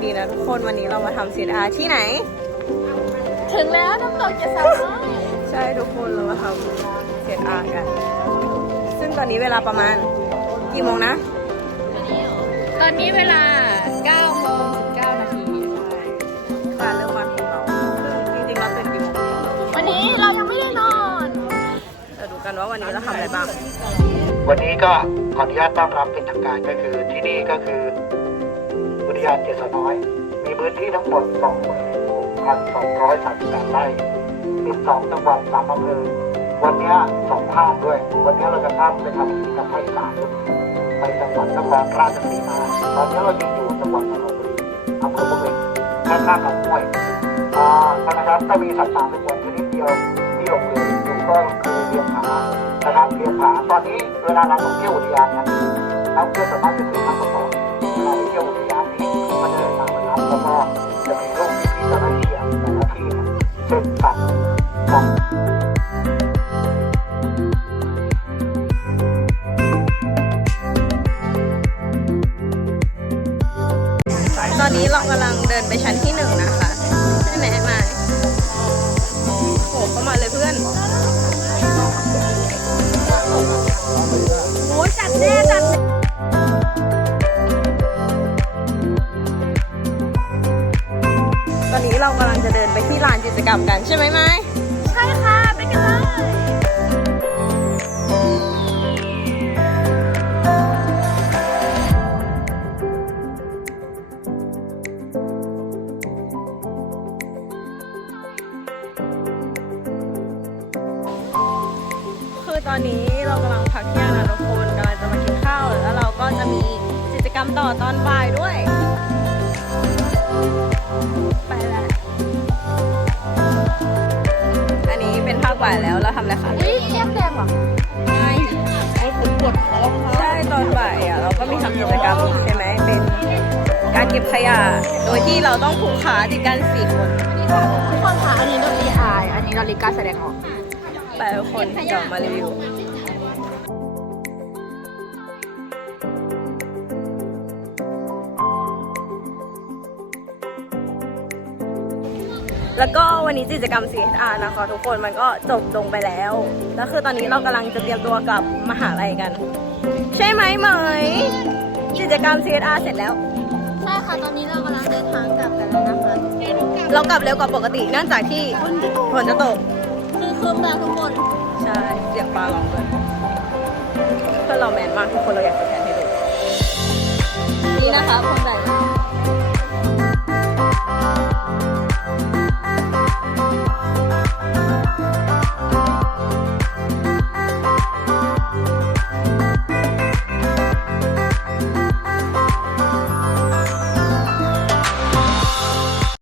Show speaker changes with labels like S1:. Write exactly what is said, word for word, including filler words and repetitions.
S1: ดีนะทุกคนวันนี้เรามาทำ ซี เอส อาร์ ที่ไหน
S2: ถึงแล้วน้ำตกจะสาวน้อย
S1: ใช่ทุกคนเรามาทำ ซี เอส อาร์ กันซึ่งตอนนี้เวลาประมาณกี่โมงนะ
S2: ตอนนี้เวลาเก้าโมงสิบเก้านาที
S1: การเริ่มวันของเราจริงๆเราตื่นกี่โมง
S2: วันนี้เรายังไม่ได้นอน
S1: จะดูกันว่าวันนี้เราทำอะไรบ้าง
S3: วันนี้ก็ขออนุญาตต้อนรับเป็นทางการก็คือที่นี่ก็คืออุทยานเกษรน้อยมีพื้นที่ทั้งหมด สองหมื่นหกพันสองร้อยสามสิบแปด ไร่สิบสองจังหวัดสามอำเภอวันนี้สองภาคด้วยวันนี้เราจะข้ามไปทำกิจกรรมภาคอีสานไปจังหวัดนครราชสีมาตอนนี้เราอยู่อยู่จังหวัดนนทบุรีอำเภอบุรีแค่ข้ามลำห้วยอ่านะครับก็มีสัตว์ป่าเป็นวันชนิดเดียวที่หลงเหลืออยู่ก็คือเรียงผานะครับเรียงผาตอนนี้เวลาเราท่องเที่ยวอุทยานนั้นนักเที่ยวสามารถจะซื้อทางประกอบเวลาไปเที่ยวอุทยานนี้ก็จะเดินทางมารับแล้วก็จะมีรูปที่เจ้าหน้าที่แต่ละที่เช่นสัตว์ของ
S1: ตอนนี้เรากำลังเดินไปชั้นที่หนึ่งนะคะใช่ไหมมาโอ้เข้ามาเลยเพื่อนโอ้จัดแน่จัดตอนนี้เรากำลังจะเดินไปที่ลานกิจกรรมกันใช่ไหมไม้
S2: ใช่ค่ะไปกันเลย
S1: คือตอนนี้เรากำลังพักเที่ยงนะทุกคนกำลังจะมากินข้าวแล้วเราก็จะมีกิจกรรมต่อตอนบ่ายด้วยไปแล้วอันนี้เป็นภาคบ่ายแล้วเราทำอะไรคะ
S2: อุ้ยแก้มแดงเหรอ
S1: ใช่ผมปวดท้องใช่ตอนบ่ายอ่ะเราก็มีทำกิจกรรมใช่ไหมเป็นการเก็บขยะโดยที่เราต้องผูกขาติดกันสี่คน
S2: ทุกคนค่ะอันนี้ดนตรีอายอันนี้ดนตรีการแสดงออก
S1: ไปทุกคนเดี๋ยวมารีวิวแล้วก็วันนี้กิจกรรม ซี เอส อาร์ นะคะทุกคนมันก็จบลงไปแล้วแล้วคือตอนนี้เรากำลังจะเตรียมตัวกลับมหาลัยกันใช่ไหมเหมยกิจกรรม ซี เอส อาร์ เสร็จแล้ว
S2: ใช่ค่ะตอนนี้เรากำลังเดินทางกลับกันแล้วนะคะ
S1: เรากลับเร็วกว่าปกติเนื่องจากที่ฝนจะตก
S2: คือคืนแล้วทุกคน
S1: ใช่เสียงปลาร้องด้วยเพื่อนเราแมนมากทุกคนเราอยากจะแทนให้ดู
S2: นี่นะคะคนแบบ